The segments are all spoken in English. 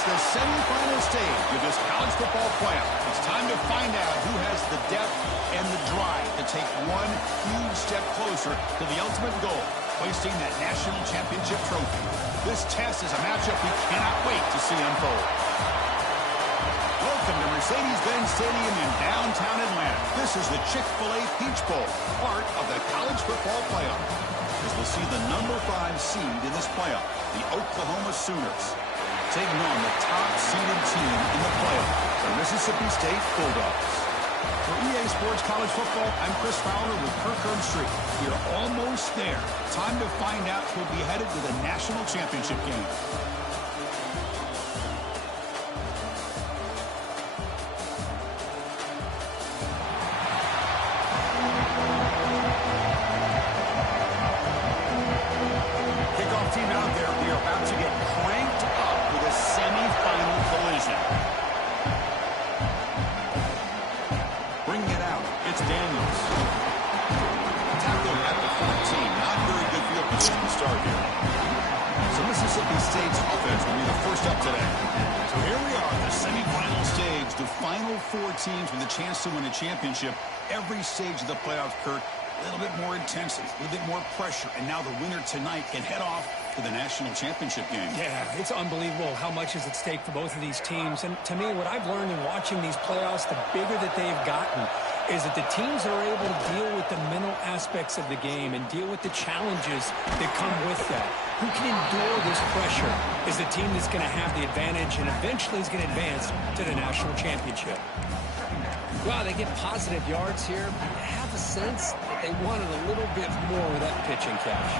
It's the semifinal stage of this college football playoff. It's time to find out who has the depth and the drive to take one huge step closer to the ultimate goal, hoisting that national championship trophy. This test is a matchup we cannot wait to see unfold. Welcome to Mercedes-Benz Stadium in downtown Atlanta. This is the Chick-fil-A Peach Bowl, part of the college football playoff. As we'll see the number 5 seed in this playoff, the Oklahoma Sooners, taking on the top-seeded team in the playoff, the Mississippi State Bulldogs. For EA Sports College Football, I'm Chris Fowler with Kirkland Street. We're almost there. Time to find out who'll be headed to the national championship game. Kickoff team out there. We are about to get cranked up with a semifinal collision. Bringing it out, it's Daniels. Tackle at the 14. Not very good field position to start here. So Mississippi State's offense will be the first up today. So here we are, the semifinal stage. The final 4 teams with a chance to win a championship. Every stage of the playoffs, Kirk, a little bit more intensity, a little bit more pressure. And now the winner tonight can head off to the national championship game. Yeah, it's unbelievable how much is at stake for both of these teams. And to me, what I've learned in watching these playoffs, the bigger that they've gotten, is that the teams are able to deal with the mental aspects of the game and deal with the challenges that come with that. Who can endure this pressure is the team that's going to have the advantage and eventually is going to advance to the national championship. Wow, they get positive yards here. I have a sense that they wanted a little bit more with that pitching catch.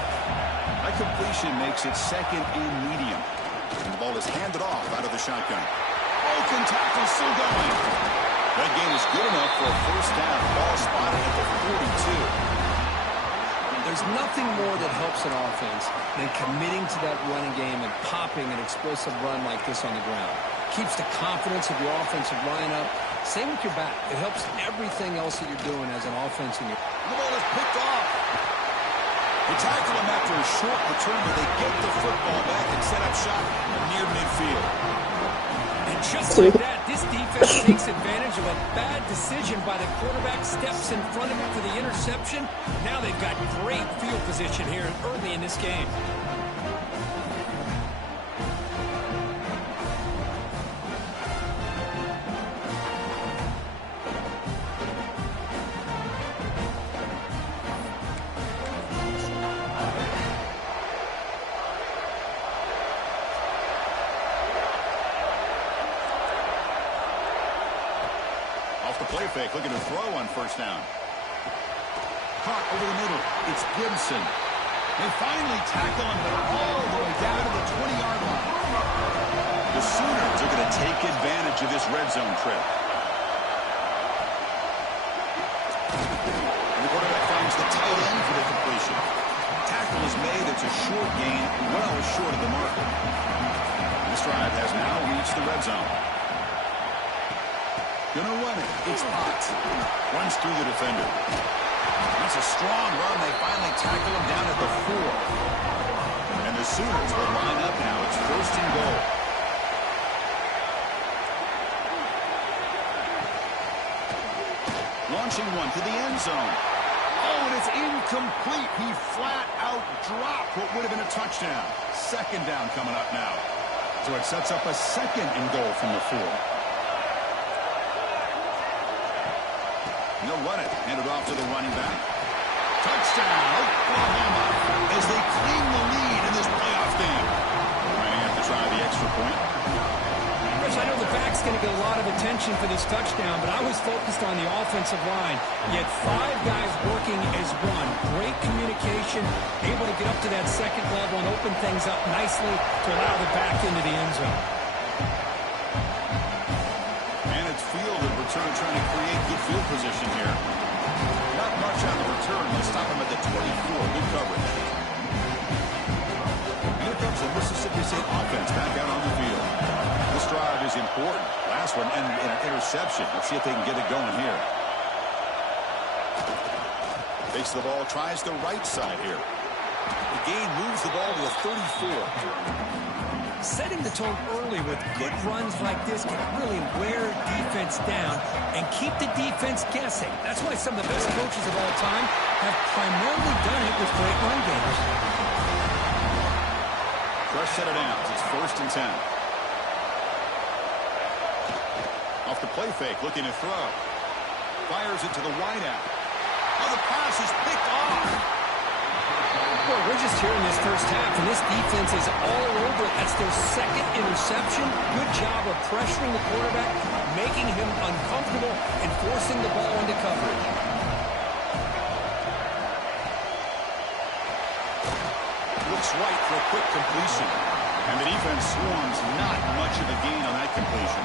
That completion makes it second and medium. And the ball is handed off out of the shotgun. Broken tackle still going. That gain is good enough for a first down. Ball spotted at the 42. There's nothing more that helps an offense than committing to that running game and popping an explosive run like this on the ground. Keeps the confidence of your offensive lineup. Same with your back. It helps everything else that you're doing as an offense. The ball is picked off. They tackle him after a short return, but they get the football back and set up shop near midfield. And just like that, this defense takes advantage of a bad decision by the quarterback, steps in front of him for the interception. Now they've got great field position here early in this game. Play fake, looking to throw on first down. Caught over the middle. It's Gibson. They finally tackle him all the way down to the 20-yard line. The Sooners are going to take advantage of this red zone trip. And the quarterback finds the tight end for the completion. Tackle is made. It's a short gain, well short of the marker. This drive has now reached the red zone. Gonna run it. It's hot. Runs through the defender. That's a strong run. They finally tackle him down at the 4. And the Sooners will line up now. It's first and goal. Launching one to the end zone. Oh, and it's incomplete. He flat out dropped what would have been a touchdown. Second down coming up now. So it sets up a second and goal from the 4. They'll run it. Hand it off to the running back. Touchdown, Oklahoma, as they claim the lead in this playoff game. Might have to try the extra point. Rich, I know the back's going to get a lot of attention for this touchdown, but I was focused on the offensive line. You had 5 guys working as one. Great communication, able to get up to that second level and open things up nicely to allow the back into the end zone. Field in return, trying to create good field position here. Not much on the return. They stop him at the 24. Good coverage. Here comes the Mississippi State offense back out on the field. This drive is important. Last one ended in an interception. Let's see if they can get it going here. Takes the ball, tries the right side here. The gain moves the ball to the 34. Setting the tone early with good runs like this can really wear defense down and keep the defense guessing. That's why some of the best coaches of all time have primarily done it with great run games. Fresh set of downs. It's 1st and 10. Off the play fake, looking to throw. Fires it to the wideout. Oh, the pass is picked off. Well, we're just here in this first half, and this defense is all over it. That's their 2nd interception. Good job of pressuring the quarterback, making him uncomfortable, and forcing the ball into coverage. Looks right for a quick completion. And the defense swarms, not much of a gain on that completion.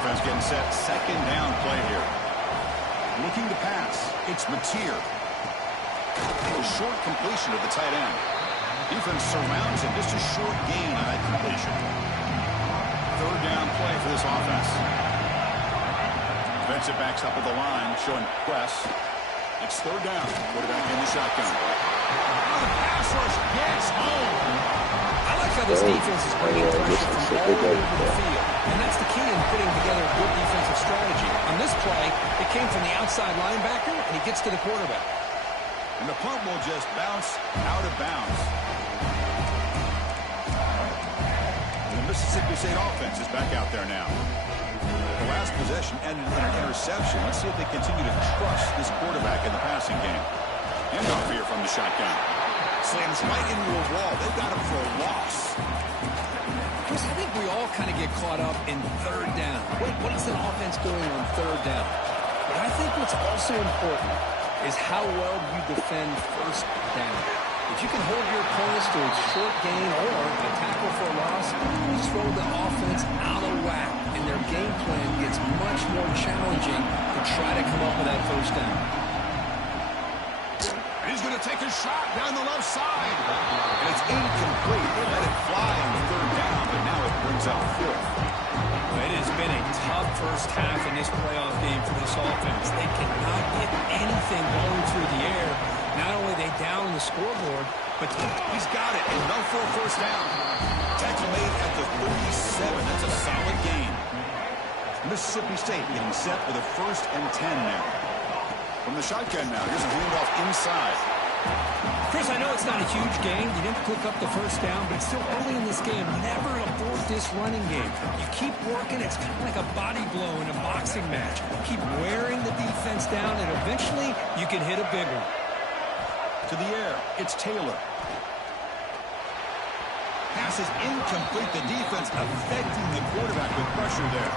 Offense getting set, 2nd down play here. Looking to pass, it's Mateer. A short completion to the tight end. Defense surrounds him, just a short gain on that completion. 3rd down play for this offense. Defensive backs up at the line, showing press. It's 3rd down. Quarterback in the shotgun. Oh, the pass rush gets home. I like how this defense is bringing pressure from all over the field. And that's the key in putting together a good defensive strategy. On this play, it came from the outside linebacker, and he gets to the quarterback. And the punt will just bounce out of bounds. And the Mississippi State offense is back out there now. The last possession ended in an interception. Let's see if they continue to trust this quarterback in the passing game. Handoff here from the shotgun. Slams right into a wall. They've got him for a loss. Chris, I think we all kind of get caught up in 3rd down. What is the offense doing on 3rd down? But I think what's also important is how well you defend 1st down. If you can hold your opponents to a short gain or a tackle for a loss, you throw the offense out of whack, and their game plan gets much more challenging to try to come up with that 1st down. He's going to take a shot down the left side. And it's incomplete. They let it fly on the 3rd down, but now it brings up 4th. Well, it has been a tough first half in this playoff game for this offense. They cannot get anything going through the air. Not only are they down on the scoreboard, but he's got it. Enough for a 1st down. Tackle made at the 37. That's a solid gain. Mississippi State getting set with a 1st and 10 now. From the shotgun now, here's a handoff inside. Chris, I know it's not a huge gain. You didn't pick up the 1st down, but it's still early in this game. Never abort this running game. You keep working. It's kind of like a body blow in a boxing match. Keep wearing the defense down, and eventually you can hit a big one. To the air, it's Taylor. Pass is incomplete. The defense affecting the quarterback with pressure there.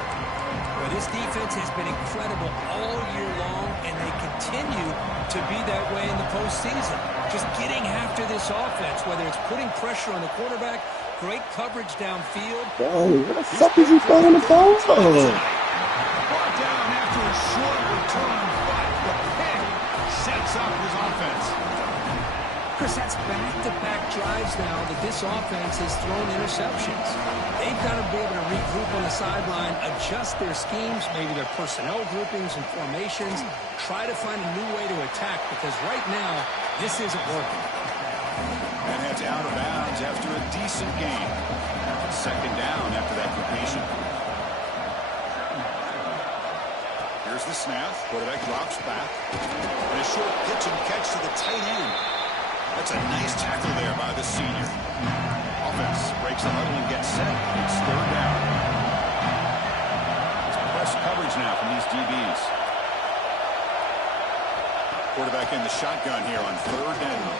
Well, this defense has been incredible all year long, and they continue to be that way in the postseason. Just getting after this offense, whether it's putting pressure on the quarterback, great coverage downfield. Bro, what the fuck is he throwing the ball for? Brought down after a short return, but the pick sets up his offense. Chris, that's back-to-back drives now that this offense has thrown interceptions. They've got to be able to regroup on the sideline, adjust their schemes, maybe their personnel groupings and formations, try to find a new way to attack, because right now, this isn't working. And heads out of bounds after a decent gain. 2nd down after that completion. Here's the snap. Quarterback drops back. And a short pitch and catch to the tight end. That's a nice tackle there by the senior. Offense breaks the huddle and gets set. It's 3rd down. It's press coverage now from these DBs. Quarterback in the shotgun here on 3rd down.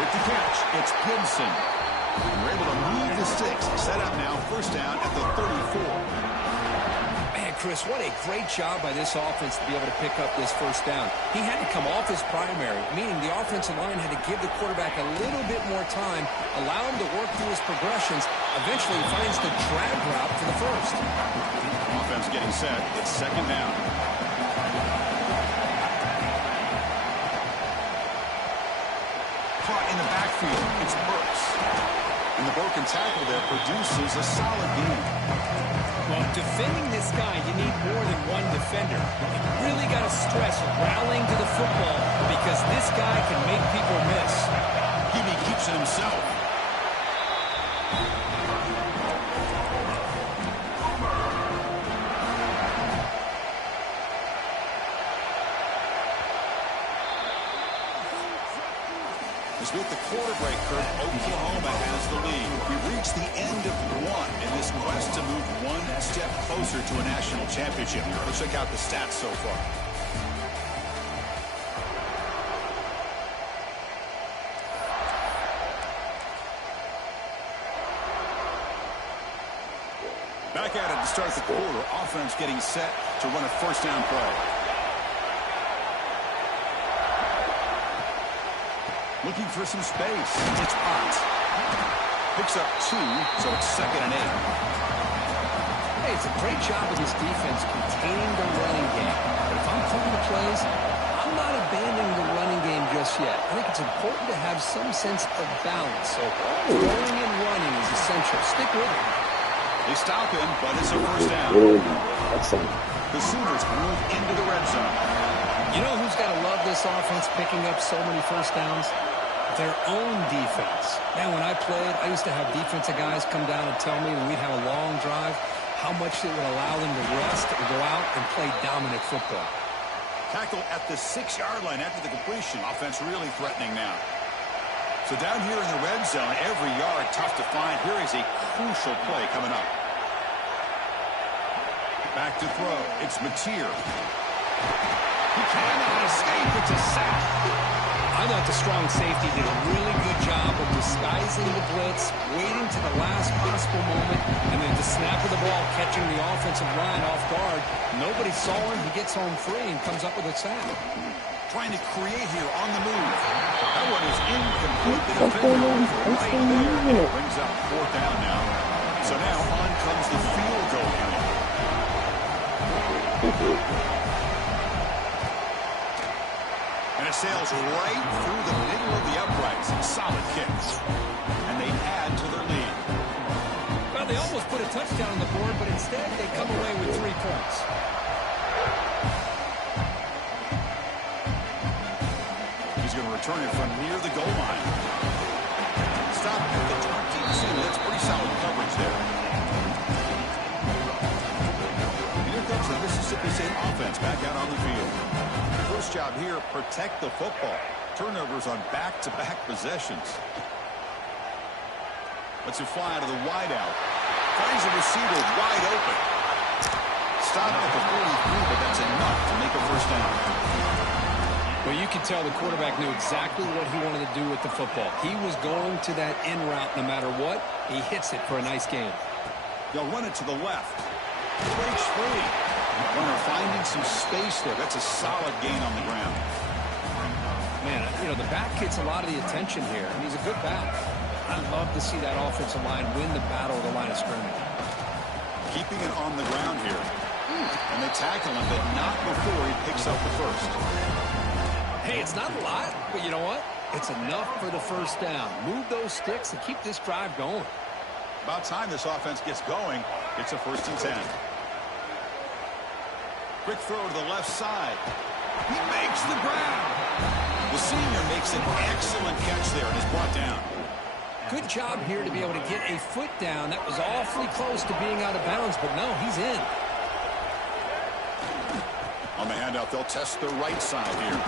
With the catch, it's Gibson. And we're able to move the sticks. Set up now, 1st down at the 34. Chris, what a great job by this offense to be able to pick up this 1st down. He had to come off his primary, meaning the offensive line had to give the quarterback a little bit more time, allow him to work through his progressions. Eventually, he finds the drag route for the 1st. Offense getting set. It's 2nd down. Caught in the backfield. It's Burks. And the broken tackle there produces a solid gain. Well, defending this guy, you need more than one defender. You really got to stress rallying to the football, because this guy can make people miss. He keeps it himself. As with the quarter break, Kurt, Oklahoma has the lead. We've reached the end of one in this quest to move one step closer to a national championship. Let's check out the stats so far. Back at it to start the quarter. Offense getting set to run a first down play. Looking for some space. It's Ott. Picks up 2, so it's 2nd and 8. Hey, it's a great job of this defense containing the running game. But if I'm calling the plays, I'm not abandoning the running game just yet. I think it's important to have some sense of balance. So throwing and running is essential. Stick with it. They stop him, but it's a first down. Excellent. The Sooners move into the red zone. You know who's got to love this offense picking up so many first downs? Their own defense. Man, when I played, I used to have defensive guys come down and tell me when we'd have a long drive how much it would allow them to rest and go out and play dominant football. Tackle at the 6-yard line after the completion. Offense really threatening now. So down here in the red zone, every yard tough to find. Here is a crucial play coming up. Back to throw. It's Mateer. He cannot escape. It's a sack. I thought the strong safety did a really good job of disguising the blitz, waiting to the last possible moment, and then the snap of the ball catching the offensive line off guard. Nobody saw him. He gets home free and comes up with a sack. Trying to create here on the move. That one is incomplete. The defender right there. It brings up 4th down now. So now on comes the field goal unit. And it sails right through the middle of the uprights. Solid kicks. And they add to their lead. Well, they almost put a touchdown on the board, but instead they come away with 3 points. He's going to return it from near the goal line. Stop at the 22. That's pretty solid coverage there. And here comes the Mississippi State offense back out on the field. First job here, protect the football. Turnovers on back-to-back possessions. Lets it fly to the wideout. Finds a receiver wide open. Stop at the 43, but that's enough to make a first down. Well, you could tell the quarterback knew exactly what he wanted to do with the football. He was going to that in route no matter what. He hits it for a nice gain. They'll run it to the left. Breaks free. Runner finding some space there. That's a solid gain on the ground. Man, you know, the back gets a lot of the attention here, and he's a good back. I love to see that offensive line win the battle of the line of scrimmage. Keeping it on the ground here. And they tackle him, but not before he picks up the first. Hey, it's not a lot, but you know what? It's enough for the first down. Move those sticks and keep this drive going. About time this offense gets going. It's a 1st and 10. Quick throw to the left side. He makes the grab. The senior makes an excellent catch there and is brought down. Good job here to be able to get a foot down. That was awfully close to being out of bounds, but no, he's in. On the handout, they'll test the right side here.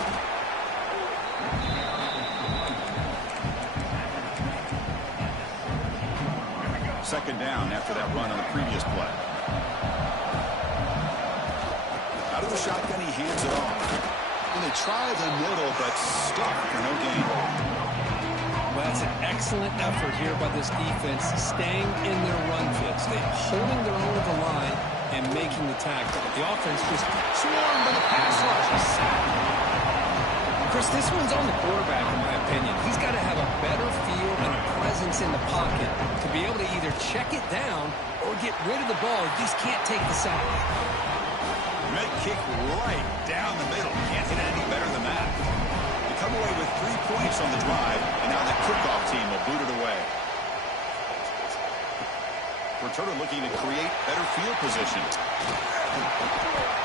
Second down after that run on the previous play. Out of the shotgun, he hands it off. And they try the middle, but stuck for no gain. Well, that's an excellent effort here by this defense, staying in their run fits. They're holding their own at the line and making the tackle. The offense just swarmed by the pass rush. Chris, this one's on the quarterback, in my opinion. He's got to have a better feel and a presence in the pocket to be able to either check it down or get rid of the ball. He just can't take the sack. Med kick right down the middle. Can't hit any better than that. They come away with 3 points on the drive, and now the kickoff team will boot it away. Returner looking to create better field position.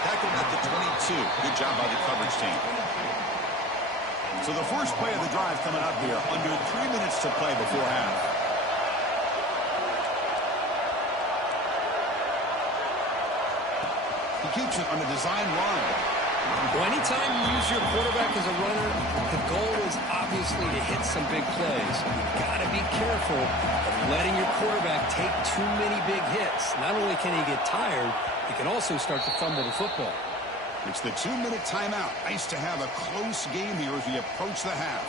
Tackled at the 22. Good job by the coverage team. So the first play of the drive coming up here. Under 3 minutes to play before half. He keeps it on a design run. Well, anytime you use your quarterback as a runner, The goal is obviously to hit some big plays. You've got to be careful of letting your quarterback take too many big hits. Not only can he get tired, he can also start to fumble the football. It's the 2-minute timeout. Nice to have a close game here as we approach the half.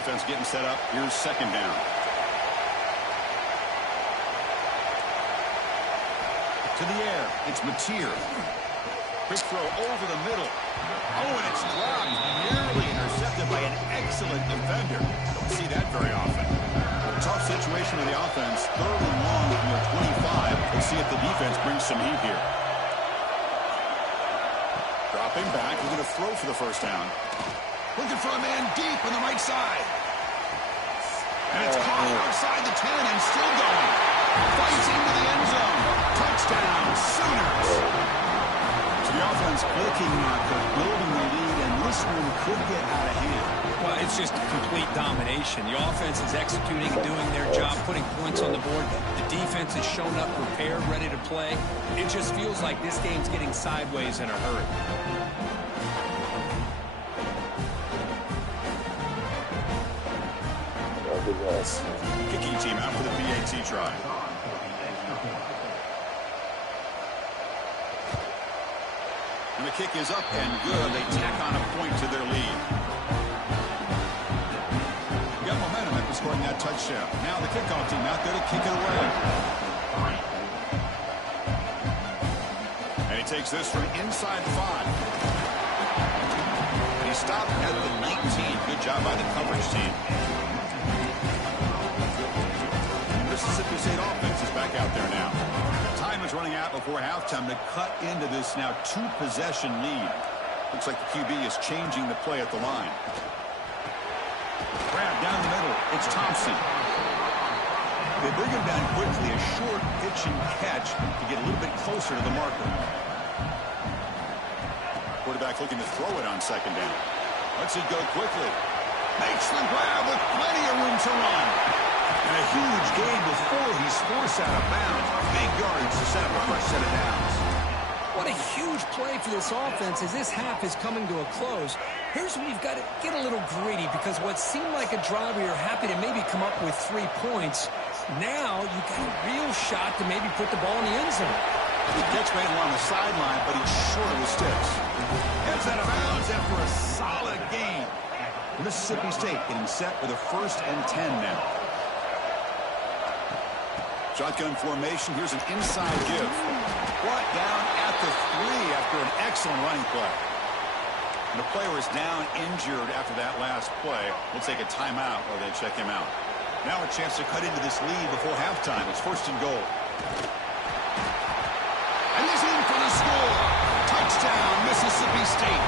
Offense getting set up. Here's second down. To the air. It's Mateer. Quick throw over the middle. Oh, and it's dropped. Nearly intercepted by an excellent defender. Don't see that very often. Tough situation with the offense. Third and long from their 25. Let's see if the defense brings some heat here. Dropping back. We're going to throw for the first down. Looking for a man deep on the right side. And it's caught outside the 10 and still going. Fights into the end zone. Touchdown, Sooners. So the offense clicking, building the lead, and this one could get out of hand. Well, it's just complete domination. The offense is executing and doing their job, putting points on the board. The defense has shown up prepared, ready to play. It just feels like this game's getting sideways in a hurry. Kicking team out for the PAT try. And the kick is up and good. They tack on a point to their lead. Got momentum after scoring that touchdown. Now the kickoff team out there to kick it away. And he takes this from inside the 5. And he stopped at the 19. Good job by the coverage team. Mississippi State offense is back out there now. Time is running out before halftime to cut into this now 2-possession lead. Looks like the QB is changing the play at the line. Grab down the middle. It's Thompson. They bring him down quickly. A short pitch and catch to get a little bit closer to the marker. Quarterback looking to throw it on second down. Lets it go quickly. Makes the grab with plenty of room to run. And a huge gain before he's forced out of bounds. Big yards to set up a first set of downs. What a huge play for this offense as this half is coming to a close. Here's where you've got to get a little greedy because what seemed like a drive where you're happy to maybe come up with 3 points, now you've got a real shot to maybe put the ball in the end zone. The catch made along the sideline, but he's short of the sticks. Heads out of bounds after a solid gain. Mississippi State getting set with a 1st and 10 now. Shotgun formation. Here's an inside give. Brought down at the 3 after an excellent running play. And the player is down injured after that last play. We'll take a timeout while they check him out. Now a chance to cut into this lead before halftime. It's 1st and goal. And he's in for the score. Touchdown, Mississippi State.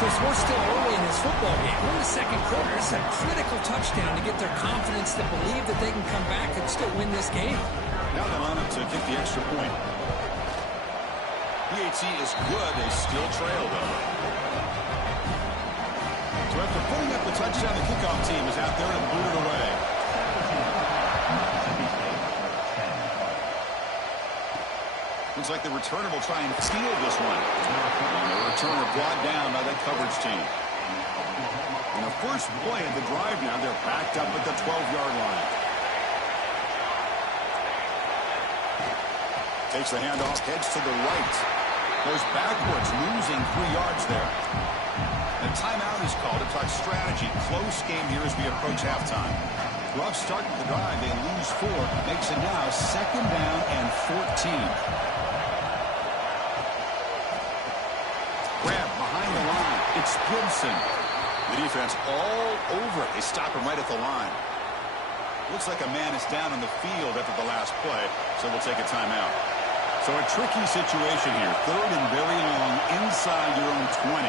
Chris, we're still early in this football game. We're in the second quarter. It's a critical touchdown to get their confidence to believe that they can come back and still win this game. Now they line up to kick the extra point. PAT is good. They still trail, though. So after putting up the touchdown, the kickoff team is out there to boot it away. Looks like the returner will try and steal this one. And the returner brought down by the coverage team. In the first play of the drive now, they're backed up at the 12-yard line. Takes the handoff, heads to the right. Goes backwards, losing 3 yards there. And timeout is called to talk strategy. Close game here as we approach halftime. Rough start to the drive. They lose 4. Makes it now 2nd down and 14. Grab behind the line. It's Gibson. The defense all over it. They stop him right at the line. Looks like a man is down on the field after the last play, so we'll take a timeout. So a tricky situation here. 3rd and very long inside your own 20.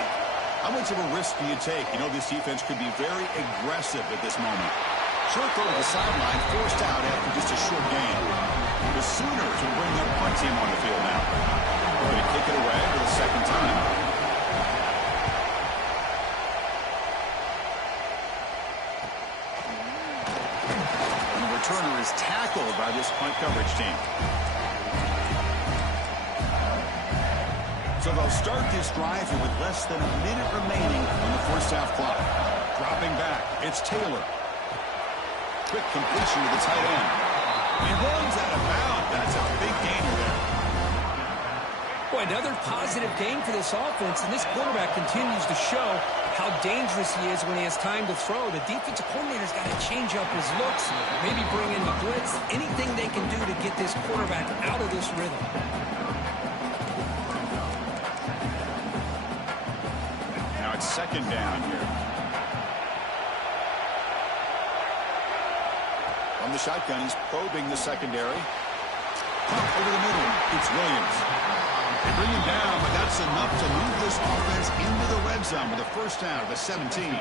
How much of a risk do you take? You know this defense could be very aggressive at this moment. Short throw to the sideline, forced out after just a short gain. The Sooners will bring their punt team on the field now. They're going to kick it away for the 2nd time. And the returner is tackled by this punt coverage team. So they'll start this drive here with less than a minute remaining on the first first half clock. Dropping back, it's Taylor. Quick completion to the tight end. He runs out of bounds. That's a big gainer there. Boy, another positive gain for this offense, and this quarterback continues to show how dangerous he is when he has time to throw. The defensive coordinator's got to change up his looks, maybe bring in the blitz, anything they can do to get this quarterback out of this rhythm. Now it's second down here. From the shotgun, he's probing the secondary. Pump over the middle. It's Williams. They bring him down, but that's enough to move this offense into the red zone with a first down at the 17.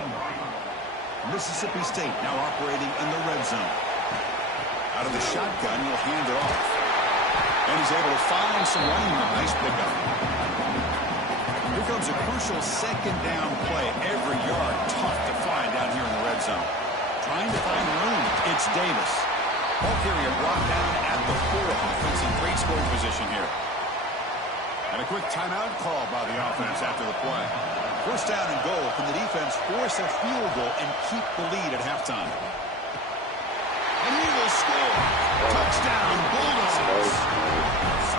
Mississippi State now operating in the red zone. Out of the shotgun, he'll hand it off. And he's able to find some running room. Nice pickup. Here comes a crucial second down play. Every yard tough to find down here in the red zone. Trying to find room. It's Davis. Ball carrier brought down at the 4. Offense in great scoring position here. And a quick timeout call by the offense after the play. First down and goal. Can the defense force a field goal and keep the lead at halftime? And he will score. Touchdown, Bulldogs.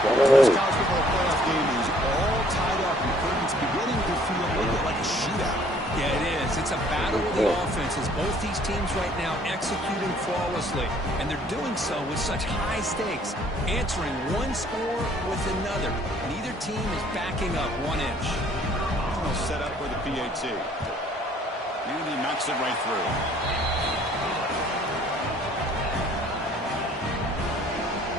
This college football playoff game is all tied up. It's beginning to feel a little bit like a shootout. Yeah, it is. It's a battle of the offenses. Both these teams right now executing flawlessly, and they're doing so with such high stakes, answering one score with another. Neither team is backing up 1 inch. Set up for the PAT. And he knocks it right through.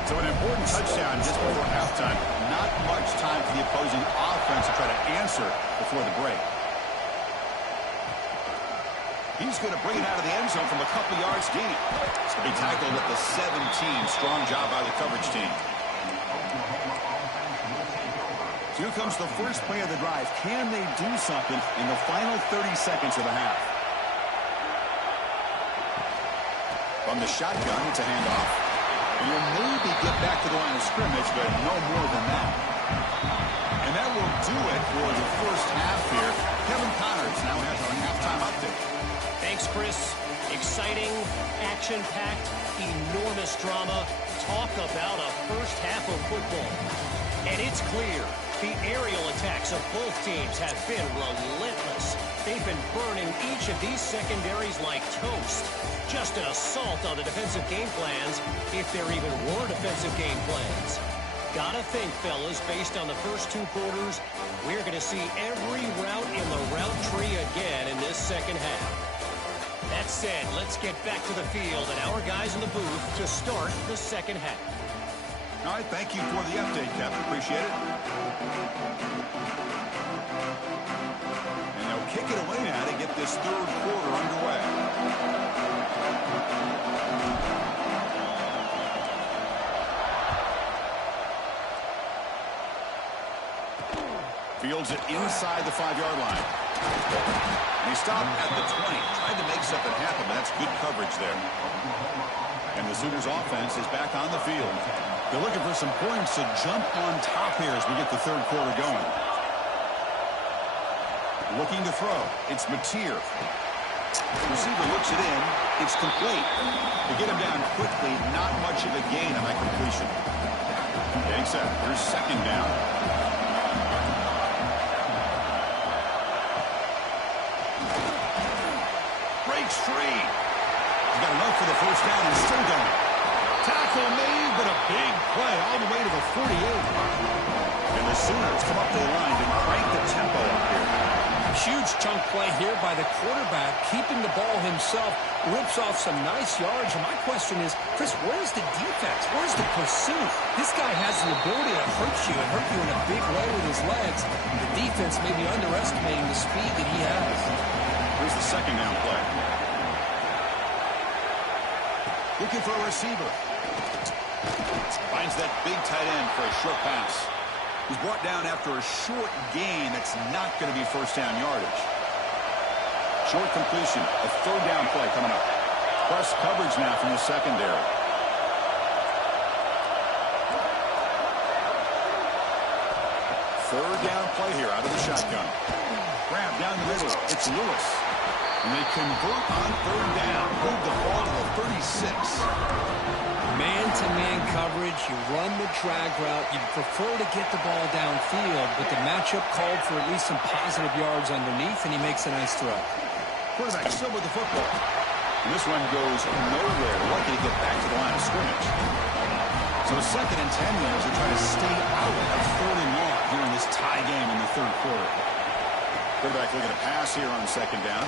So an important touchdown just before halftime. Not much time for the opposing offense to try to answer before the break. He's going to bring it out of the end zone from a couple yards deep. It's going to be tackled at the 17. Strong job by the coverage team. So here comes the first play of the drive. Can they do something in the final 30 seconds of the half? From the shotgun, it's a handoff. And you'll maybe get back to the line of scrimmage, but no more than that. And that will do it for the first half here. Kevin Connors now has our halftime update. Thanks, Chris. Exciting, action-packed, enormous drama. Talk about a first half of football. And it's clear the aerial attacks of both teams have been relentless. They've been burning each of these secondaries like toast. Just an assault on the defensive game plans, if there even were defensive game plans. Gotta think, fellas, based on the first 2 quarters, we're going to see every route in the route tree again in this second half. That said, let's get back to the field and our guys in the booth to start the second half. All right, thank you for the update, Kevin. Appreciate it. And they'll kick it away now to get this third quarter underway. Fields it inside the 5-yard line. And he stopped at the 20. Tried to make something happen, but that's good coverage there. And the Sooners offense is back on the field. They're looking for some points to jump on top here as we get the third quarter going. Looking to throw. It's Mateer. Receiver looks it in. It's complete. To get him down quickly, not much of a gain on that completion. Getting set. Here's second down. Breaks free. He's got enough for the first down and still going. Tackle made, but a big play all the way to the 48. And the Sooners come up to the line and crank the tempo up here. Huge chunk play here by the quarterback, keeping the ball himself, rips off some nice yards. And my question is, Chris, where's the defense? Where's the pursuit? This guy has the ability to hurt you and hurt you in a big way with his legs. The defense may be underestimating the speed that he has. Here's the second down play. Looking for a receiver. Finds that big tight end for a short pass. He's brought down after a short gain that's not going to be first down yardage. Short completion. A third down play coming up. Plus coverage now from the secondary. Third down play here out of the shotgun. Grab down the middle. It's Lewis. And they convert on third down. Move the ball to the 36. Man-to-man coverage, you run the drag route. You prefer to get the ball downfield, but the matchup called for at least some positive yards underneath, and he makes a nice throw. Quarterback still with the football. And this one goes nowhere. Lucky to get back to the line of scrimmage. So 2nd and 10 here as they try to stay out of 3rd and long here in this tie game in the 3rd quarter. Quarterback looking to pass here on 2nd down.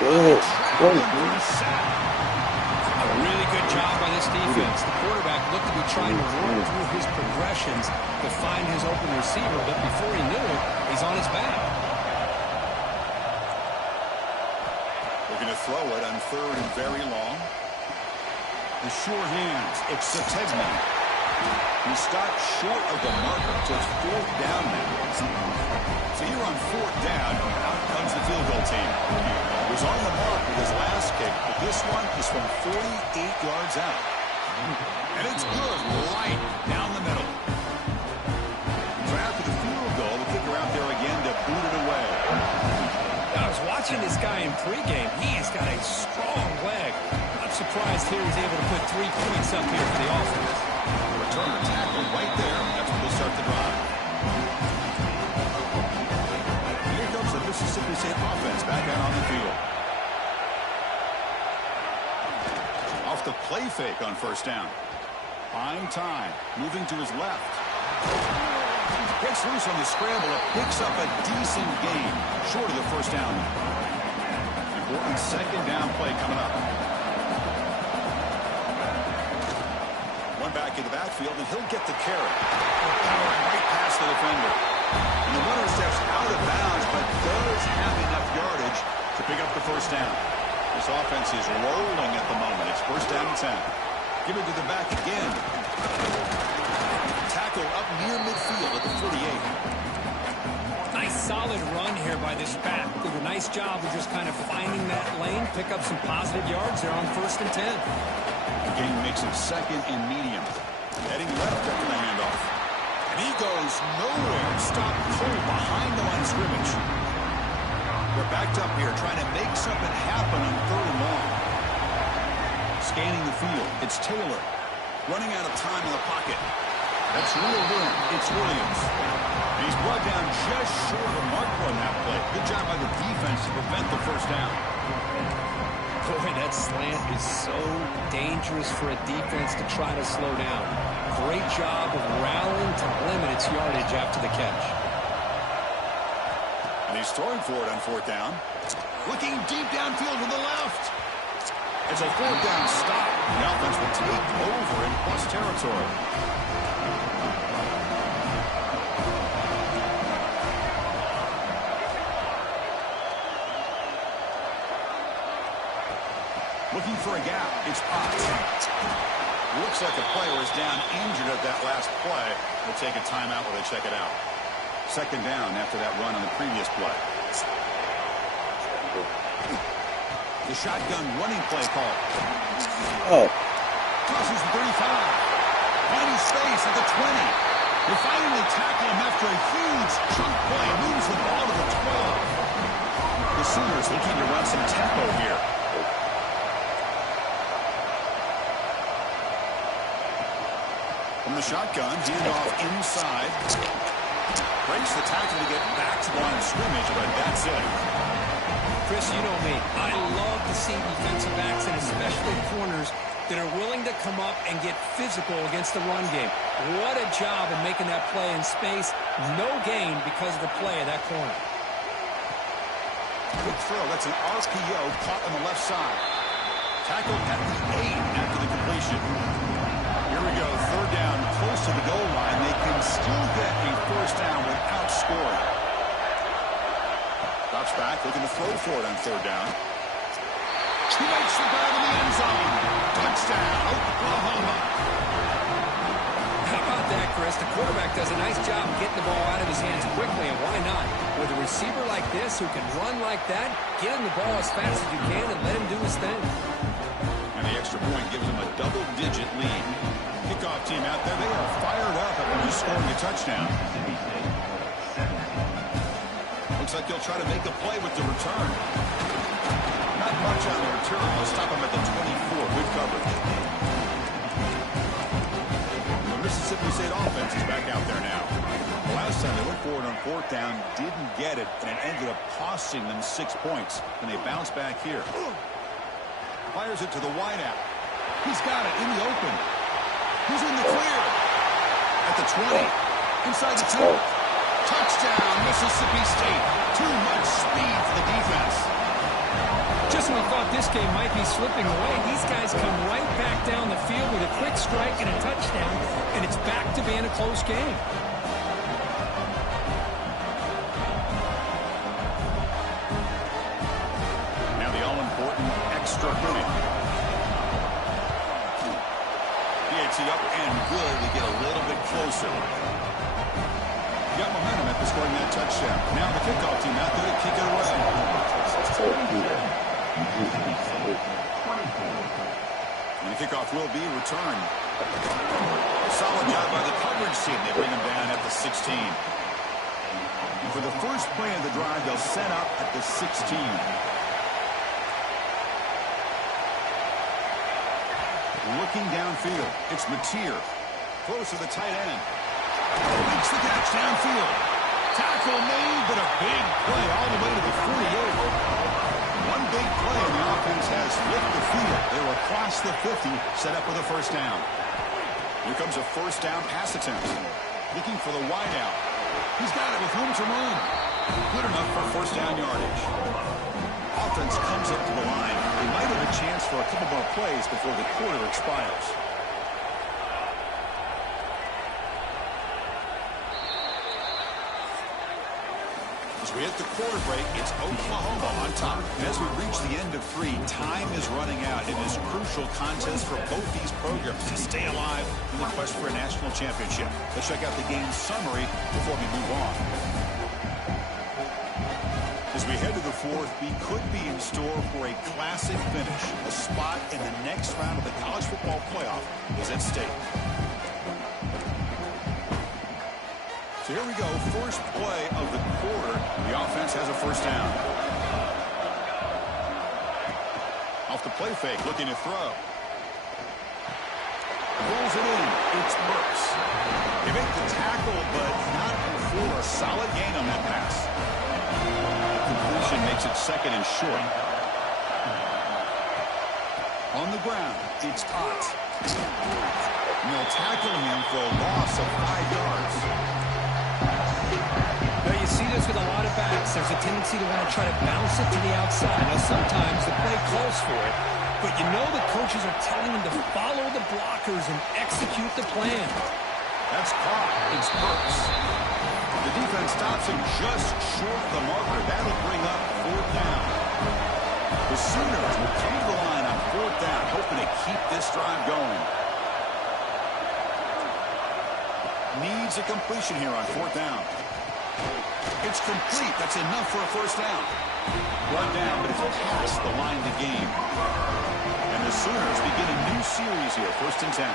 Good. A really good job by this defense. The quarterback looked to be trying to run through his progressions to find his open receiver, but before he knew it, he's on his back. Looking to throw it on 3rd and very long. The sure hands. It's Sategman. He stopped short of the marker, so it's 4th down now. So you're on 4th down. Out comes the field goal team. He was on the mark with his last kick, but this one is from 48 yards out. And it's good, right down the middle. So after the field goal, the kicker out there again to boot it away. I was watching this guy in pregame. He's got a strong leg. I'm surprised here he's able to put 3 points up here for the offense. Returner tackle right there. That's where they'll start the drive. Here comes the Mississippi State offense back out on the field. Off the play fake on 1st down. Buying time. Moving to his left. Gets loose on the scramble. It picks up a decent gain. Short of the 1st down. Important 2nd down play coming up. One back in the backfield, and he'll get the carry. Powering right past the defender. And the runner steps out of bounds, but does have enough yardage to pick up the 1st down. This offense is rolling at the moment. It's 1st down and 10. Give it to the back again. Tackle up near midfield at the 48. Nice solid run here by this back. Did a nice job of just kind of finding that lane, pick up some positive yards there on 1st and 10. The game makes it 2nd and medium. Heading left after the handoff. And he goes nowhere. Stop cold behind the line of scrimmage. We're backed up here trying to make something happen on 3rd and long. Scanning the field. It's Taylor. Running out of time in the pocket. That's real room. It's Williams. And he's brought down just short of the marker on that play. Good job by the defense to prevent the 1st down. Boy, that slant is so dangerous for a defense to try to slow down. Great job of rallying to limit its yardage after the catch. And he's throwing for it on 4th down. Looking deep downfield to the left. It's a 4th down stop. The offense will take over in plus territory. Looking for a gap. It's Potts. Looks like the player is down injured at that last play. They'll take a timeout while they check it out. 2nd down after that run on the previous play. The shotgun running play call. Crosses the 35. Finding space at the 20. They finally tackle him after a huge chunk play. Moves the ball to the 12. The Sooners looking to run some tempo here. From the shotgun, handoff inside. Breaks the tackle to get back to the line of scrimmage, but that's it. Chris, you know me. I love to see defensive backs and especially corners that are willing to come up and get physical against the run game. What a job of making that play in space. No gain because of the play of that corner. Good throw. That's an RPO caught on the left side. Tackled at the 8 after the completion. Here we go. 3rd down, close to the goal line. They can still get a 1st down without scoring. Drops back, looking to throw for it on 3rd down. He makes the grab in the end zone. Touchdown, Oklahoma. How about that, Chris? The quarterback does a nice job of getting the ball out of his hands quickly, and why not? With a receiver like this who can run like that, get him the ball as fast as you can and let him do his thing. And the extra point gives them a double-digit lead. Kickoff team out there, they are fired up after just scoring a touchdown. Looks like he'll try to make a play with the return. Not much on the return. They'll stop him at the 24. Good coverage. The Mississippi State offense is back out there now. The last time they went forward on fourth down, didn't get it, and it ended up costing them 6 points. And they bounce back here. Fires it to the wideout. He's got it in the open. He's in the clear. At the 20. Inside the 2. Touchdown, Mississippi State. Too much speed for the defense. Just when we thought this game might be slipping away, these guys come right back down the field with a quick strike and a touchdown, and it's back to being a close game. Now the all-important extra point. Gets it up and good to get a little bit closer. Got momentum after scoring that touchdown. Now the kickoff team out there to kick it away. And the kickoff will be returned. Solid job by the coverage team. They bring him down at the 16. And for the first play of the drive, they'll set up at the 16. Looking downfield, it's Mateer. Close to the tight end. Makes the catch downfield. Tackle made, but a big play all the way to the 48. One big play, and the offense has lifted the field. They were across the 50, set up with a first down. Here comes a first down pass attempt. Looking for the wideout. He's got it with room to run. Good enough for first down yardage. Offense comes up to the line. They might have a chance for a couple more plays before the quarter expires. As we hit the quarter break, it's Oklahoma on top. And as we reach the end of 3, time is running out. It is a crucial contest for both these programs to stay alive in the quest for a national championship. Let's check out the game summary before we move on. As we head to the 4th, we could be in store for a classic finish. A spot in the next round of the college football playoff is at stake. So here we go, first play of the quarter. The offense has a first down. Off the play fake, looking to throw. Rolls it in. It's Burks. They make the tackle, but not before a solid gain on that pass. Completion makes it second and short. On the ground, it's Ott. And they'll tackle him for a loss of 5 yards. Now you see this with a lot of backs. There's a tendency to want to try to bounce it to the outside. Now sometimes the play calls for it, but you know the coaches are telling them to follow the blockers and execute the plan. That's caught. It's Burks. The defense stops him just short of the marker. That'll bring up 4th down. The Sooners will come to the line on 4th down, hoping to keep this drive going. Needs a completion here on 4th down. It's complete. That's enough for a first down. Run down, but it's past the line to gain. And the Sooners begin a new series here, 1st and 10.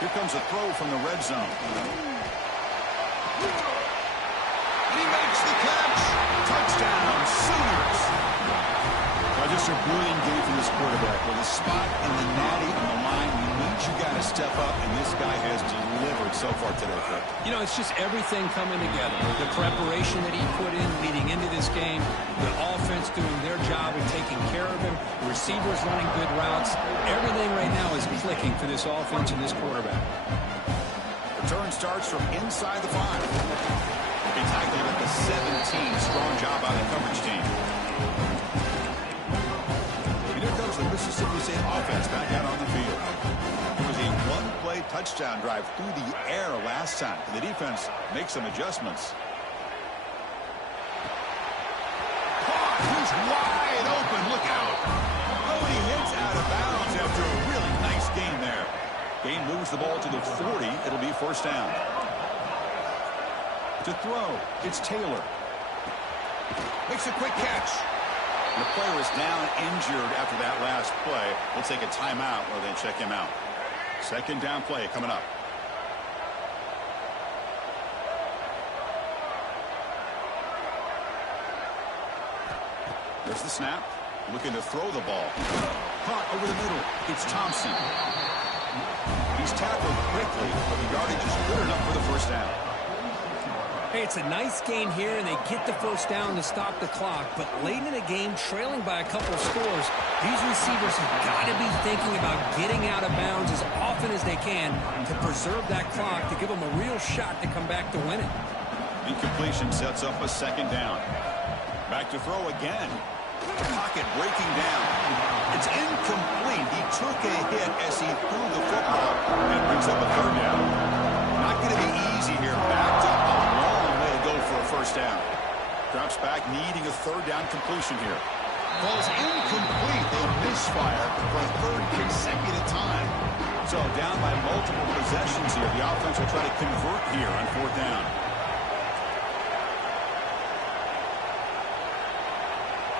Here comes a throw from the red zone. And he makes the catch. Touchdown, Sooners. Well, just a brilliant game from this quarterback. With a spot in the natty on the line, we need you guys to step up, and this guy has delivered so far today, Kirk. You know, it's just everything coming together. The preparation that he put in leading into this game, the offense doing their job and taking care of him, the receivers running good routes. Everything right now is clicking for this offense and this quarterback. Return starts from inside the 5. He'll be tackled at the 17. Strong job by the coverage team. And here comes the Mississippi State offense back out on the field. It was a one-play touchdown drive through the air last time. And the defense makes some adjustments. Caught! He's wide open. Look out! Oh, he hits out of bounds after a really nice gain there. Gain moves the ball to the 40. It'll be first down. To throw, it's Taylor. Makes a quick catch. The player is down injured after that last play. We'll take a timeout while they check him out. Second down play coming up. There's the snap. Looking to throw the ball. Caught over the middle. It's Thompson. He's tackled quickly, but the yardage is good enough for the first down. Hey, it's a nice gain here, and they get the first down to stop the clock. But late in the game, trailing by a couple of scores, these receivers have got to be thinking about getting out of bounds as often as they can to preserve that clock, to give them a real shot to come back to win it. Incompletion sets up a second down. Back to throw again. Pocket breaking down. It's incomplete. He took a hit as he threw the football and brings up a third down. Not going to be easy here. Backed up a long way to go for a first down. Drops back, needing a third down completion here. Ball's incomplete. They misfire for a third consecutive time. So down by multiple possessions here. The offense will try to convert here on fourth down.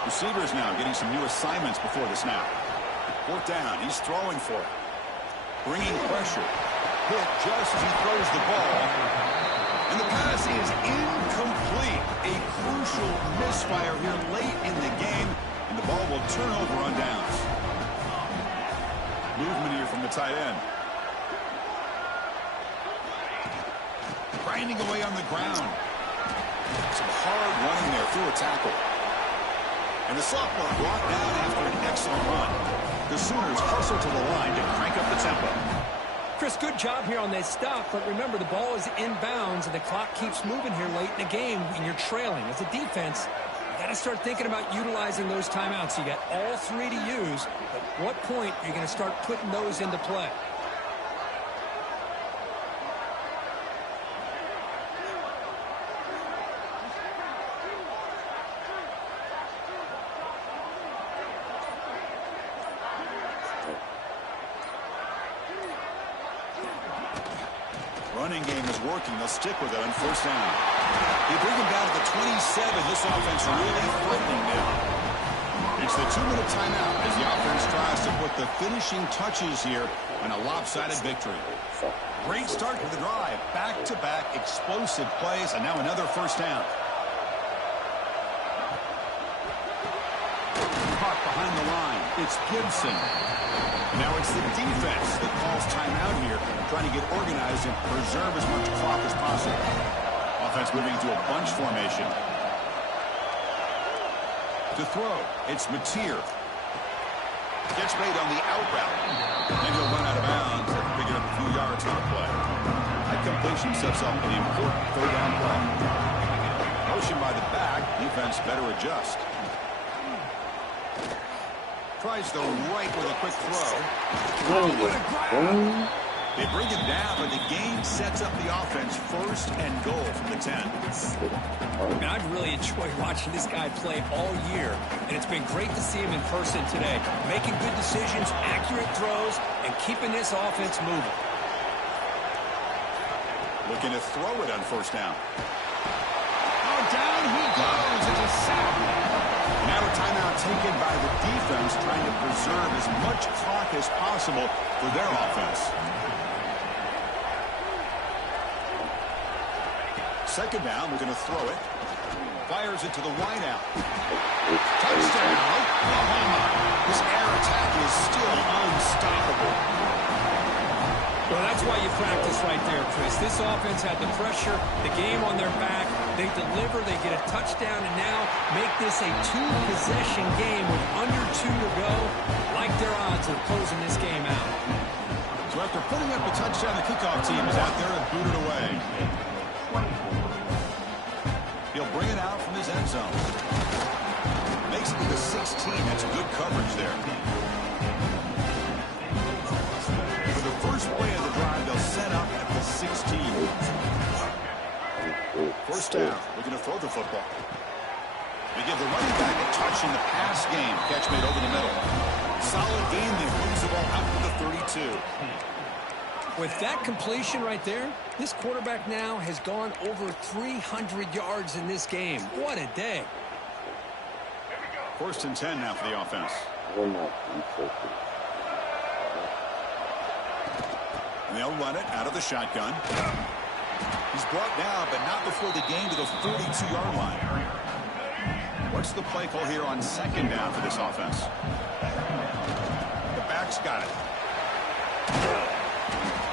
Receivers now getting some new assignments before the snap. Fourth down. He's throwing for it. Bringing pressure. Hit just as he throws the ball. And the pass is incomplete. A crucial misfire here late in the game. And the ball will turn over on downs. Movement here from the tight end. Grinding away on the ground. Some hard running there through a tackle. And the sophomore brought down after an excellent run. The Sooners hustle to the line to crank up the tempo. Chris, good job here on that stop, but remember, the ball is inbounds, and the clock keeps moving here late in the game, and you're trailing. As a defense, you got to start thinking about utilizing those timeouts. You got all three to use, but at what point are you going to start putting those into play? Running game is working. They'll stick with it on first down. They bring him down to the 27. This offense really threatening now. It's the 2-minute timeout as the offense tries to put the finishing touches here on a lopsided victory. Great start to the drive. Back-to-back explosive plays, and now another first down. Caught behind the line. It's Gibson. Now it's the defense that calls timeout here, trying to get organized and preserve as much clock as possible. Offense moving to a bunch formation. To throw, it's Mateer. Gets made on the out route. And he'll run out of bounds after picking up a few yards on the play. That completion sets up an important third down play. Motion by the back. Defense better adjust. Tries the right with a quick throw. They bring him down, but the game sets up the offense first and goal from the 10. I mean, I've really enjoyed watching this guy play all year, and it's been great to see him in person today. Making good decisions, accurate throws, and keeping this offense moving. Looking to throw it on first down. Oh, down he goes. It's a sack. Now a timeout taken by the defense, trying to preserve as much clock as possible for their offense. Second down, we're going to throw it. Fires it to the wideout. Touchdown, Oklahoma. This air attack is still unstoppable. Well, that's why you practice right there, Chris. This offense had the pressure, the game on their back. They deliver, they get a touchdown, and now make this a two-possession game with under 2 to go. Like their odds of closing this game out. So after putting up a touchdown, the kickoff team is out there and booted away. He'll bring it out from his end zone. Makes it to the 16. That's good coverage there. For the first play of the drive, they'll set up at the 16. First down. Looking to throw the football. They give the running back a touch in the pass game. Catch made over the middle. Solid game there. Moves the ball out to the 32. With that completion right there, this quarterback now has gone over 300 yards in this game. What a day. First and 10 now for the offense. And they'll run it out of the shotgun. He's brought down, but not before the gain to the 42-yard line. What's the play call here on second down for this offense? The back's got it.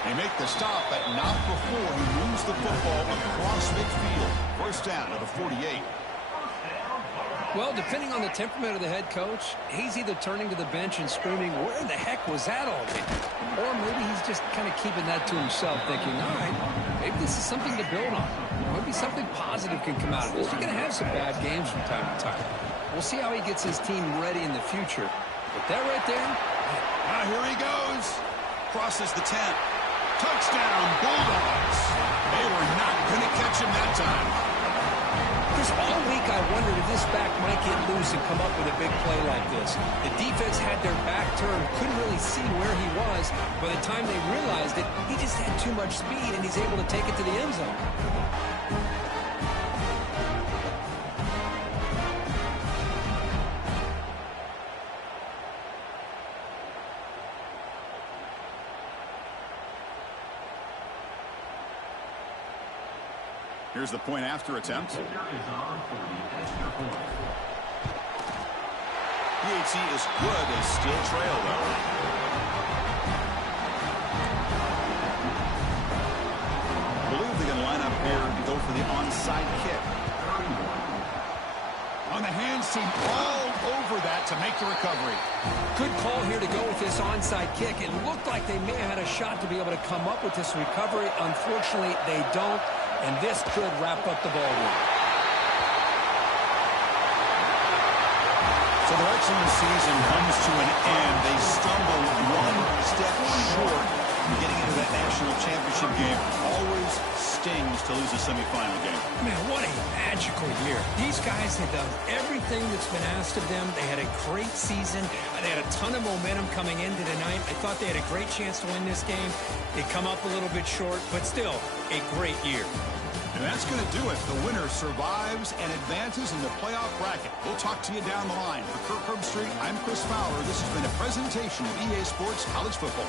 They make the stop, but not before he moves the football across midfield. First down at the 48. Well, depending on the temperament of the head coach, he's either turning to the bench and screaming, where the heck was that all day? Or maybe he's just kind of keeping that to himself, thinking, all right, maybe this is something to build on. Maybe something positive can come out of this. You're going to have some bad games from time to time. We'll see how he gets his team ready in the future. But that right there... Here he goes. Crosses the 10. Touchdown, Bulldogs. They were not going to catch him that time. Chris, all week I wondered if this back might get loose and come up with a big play like this. The defense had their back turned, couldn't really see where he was. By the time they realized it, he just had too much speed, and he's able to take it to the end zone. Here's the point after attempt. PAT is good. They still trail, though. I believe they're going to line up here and go for the onside kick. On the hands team, all over that to make the recovery. Good call here to go with this onside kick. It looked like they may have had a shot to be able to come up with this recovery. Unfortunately, they don't. And this could wrap up the ball game. So their excellent season comes to an end. They stumble one step short from getting into that national championship game. Always stings to lose a semifinal game. Man, what a magical year. These guys had done everything that's been asked of them. They had a great season. They had a ton of momentum coming into tonight. I thought they had a great chance to win this game. They come up a little bit short, but still a great year. And that's going to do it. The winner survives and advances in the playoff bracket. We'll talk to you down the line. For Kirk Herbstreit, I'm Chris Fowler. This has been a presentation of EA Sports College Football.